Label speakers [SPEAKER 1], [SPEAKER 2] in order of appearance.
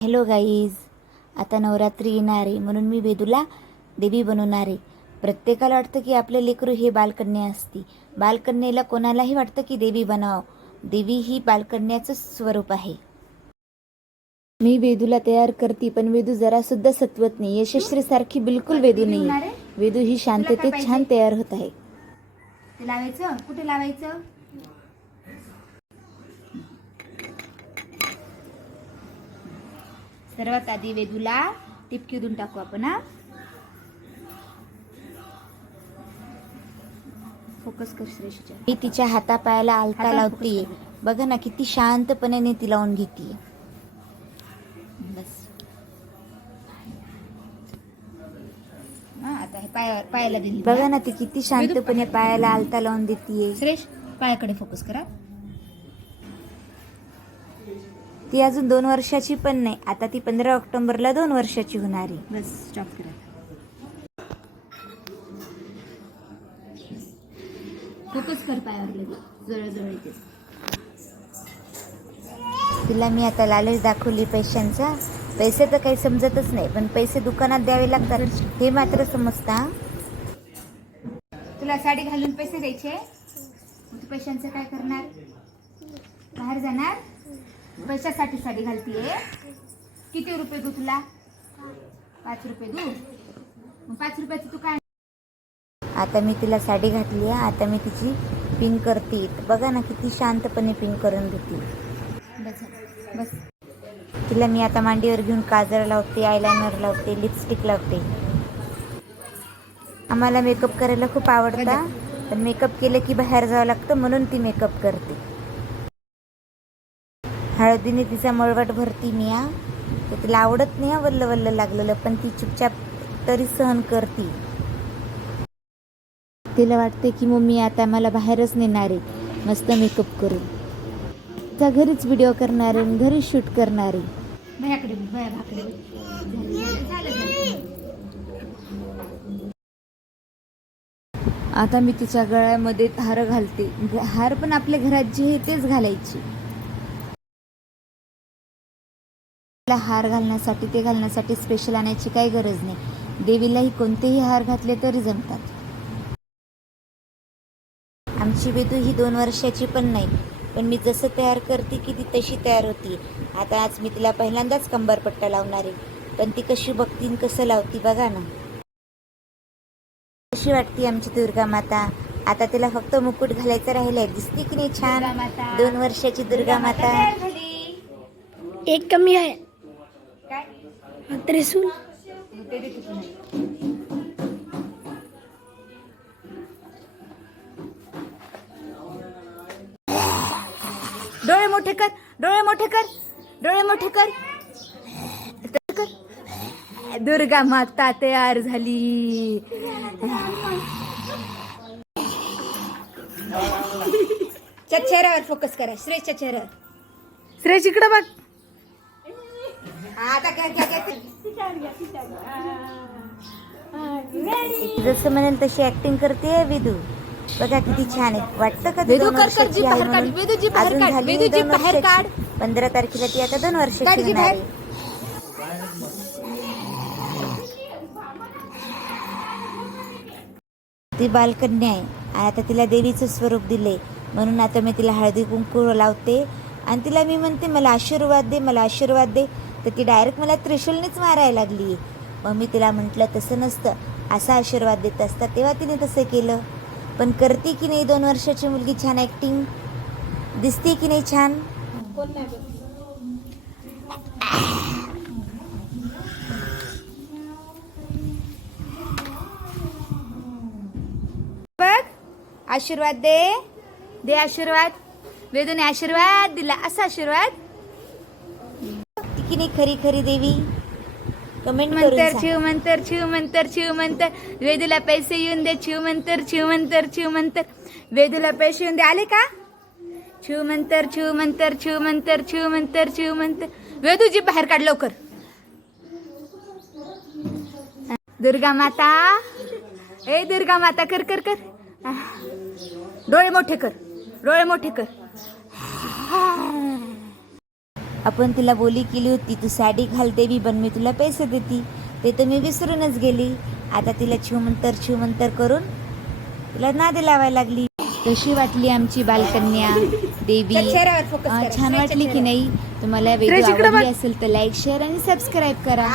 [SPEAKER 1] Hello guys आता नवरात्री येणार आहे. म्हणून मी वेदूला देवी बनवणार आहे. प्रत्येकाला वाटतं की आपलं लेकरू हे बालकन्या असती. बालकन्येला कोणालाही वाटतं की देवी बनावं. देवी ही बालकन्याचं स्वरूप आहे. मी वेदूला तयार करते पण वेदू जरा सुद्धा सत्वत नाही. यशस्वी सारखी बिलकुल वेदू नाही वेदू ही शांततेत छान तयार होत आहे.
[SPEAKER 2] ते लावायचं? कुठे लावायचं? सर्वात आधी वेदूला टिपकी देऊन टाकू आपण हा. फोकस कर श्रेषच्या
[SPEAKER 1] मी तिच्या हातापायाला आलता लावते बघा ना किती शांतपणे ती लावून घेते
[SPEAKER 2] बस. आता हे पायावर पायाला दिली.
[SPEAKER 1] बघा ना ती किती शांतपणे पायाला आलता लावून देते
[SPEAKER 2] श्रेष पायाकडे फोकस करा.
[SPEAKER 1] ती अजून दोन वर्षाची पण नाही. आता ती पंधरा ऑक्टोबरला दोन वर्षाची होणार आहे.
[SPEAKER 2] बस स्टॉप करा. फोकस कर पायावर लगेच जवळ जवळ येते
[SPEAKER 1] तिला मी आता लालच दाखवली पैशांचा. पैसे तर काही समजतच नाही पण पैसे दुकानात द्यावे लागतात. हे मात्र समजता
[SPEAKER 2] तुला साडी घालून पैसे द्यायचे? तू पैशांचं काय करणार? बाहेर जाणार? पैशासाठी साडी घालतीये. किती रुपये देऊ तुला? पाच रुपये मग पाच रुपयाचं तू काय?
[SPEAKER 1] आता मी तिला साडी घातली आहे आता मी तिची पिंक करते. बघा ना किती शांतपणे पिंक करून देते.
[SPEAKER 2] बस
[SPEAKER 1] तिला मी आता मांडीवर घेऊन काजळ लावते आयलायनर लावते लिपस्टिक लावते. आम्हाला मेकअप करायला खूप आवडतं. पण मेकअप केलं की बाहेर जावं लागतं म्हणून ती मेकअप करते. हळदीने तिचा मळवट भरती मी तर तिला आवडत नाही हा वल्ल वल्ल लागलेलं पण ती चुपचाप तरी सहन करते. तिला वाटते की मम्मी आता मला बाहेरच नेणार आहे. मस्त मेकअप करून. त्या घरीच व्हिडिओ करणार आहे घरीच शूट करणार आहे. आता मी तिच्या गळ्यामध्ये हार घालते. हार पण आपल्या घरात जे आहे तेच घालायची. तिला हार घालण्यासाठी ते घालण्यासाठी स्पेशल आणायची काही गरज नाही. देवीलाही कोणतेही हार घातले तरी जमतात. आमची वेदू ही दोन वर्षाची पण नाही पण मी जसं तयार करते की ती तशी तयार होती. आता आज मी तिला पहिल्यांदाच कंबरपट्टा लावणार आहे. पण ती कशी बघती आणि कसं लावती बघा ना. कशी वाटते आमची दुर्गा माता? आता तिला फक्त मुकुट घालायचं राहिलंय. दिसते की नाही छान. दोन वर्षाची दुर्गा माता.
[SPEAKER 3] एक कमी आहे.
[SPEAKER 2] काय
[SPEAKER 1] डोळे मोठे कर डोळे मोठे कर डोळे मोठे कर. दुर्गा माता तयार झाली.
[SPEAKER 2] चेहऱ्यावर फोकस करा. श्रेयच्या चेहऱ्यावर.
[SPEAKER 1] श्रेष इकडे बघ. जसं म्हणेल तशी ऍक्टिंग करते विदू बघा किती छान आहे वाटतं का ती दोन वर्षाची आहे. म्हणून? अजून. झाली दोन वर्षाची. पंधरा तारखेला ती आता दोन
[SPEAKER 2] काढ
[SPEAKER 1] वर्षाची होणार. आहे ती बालकन्या आहे आणि आता तिला देवीचं स्वरूप दिले म्हणून आता मी तिला हळदी कुंकू लावते आणि तिला मी म्हणते मला आशीर्वाद दे मला आशीर्वाद दे तर ती डायरेक्ट मला त्रिशूलनेच मारायला लागली. मग मी तिला म्हटलं तसं नसतं. असा आशीर्वाद देत असता तेव्हा तिने तसं केलं. पण करते की नाही दोन वर्षाची मुलगी छान ॲक्टिंग दिसते की नाही छान?
[SPEAKER 2] बघ आशीर्वाद दे. दे आशीर्वाद. वेदूने आशीर्वाद दिला. असा आशीर्वाद.
[SPEAKER 1] की नाही खरी खरी देवी? कमेंट
[SPEAKER 2] मंतर. शिव मंतर शिव मंतर शिव मंतर. वेदूला पैसे येऊन दे शिव मंतर शिव मंतर शिव मंतर. वेदूला पैसे येऊन दे. आले का? शिव मंतर शिव मंतर शिव मंतर शिव मंतर शिव मंतर. वेदूजी बाहेर काढ लवकर. दुर्गा माता. ए दुर्गा माता कर कर कर. डोळे मोठे कर. डोळे मोठे कर.
[SPEAKER 1] आपण तिला बोली केली होती तू साडी घाल देवी बन मी तुला पैसे देती. ते तर मी विसरूनच गेली. आता तिला छिवमंतर छिवमंतर करून तिला नादी लावायला लागली. कशी वाटली आमची बालकन्या? देवी. छान वाटली की नाही? तुम्हाला व्हिडिओ आवडली असेल तर लाईक शेअर आणि सबस्क्राईब करा.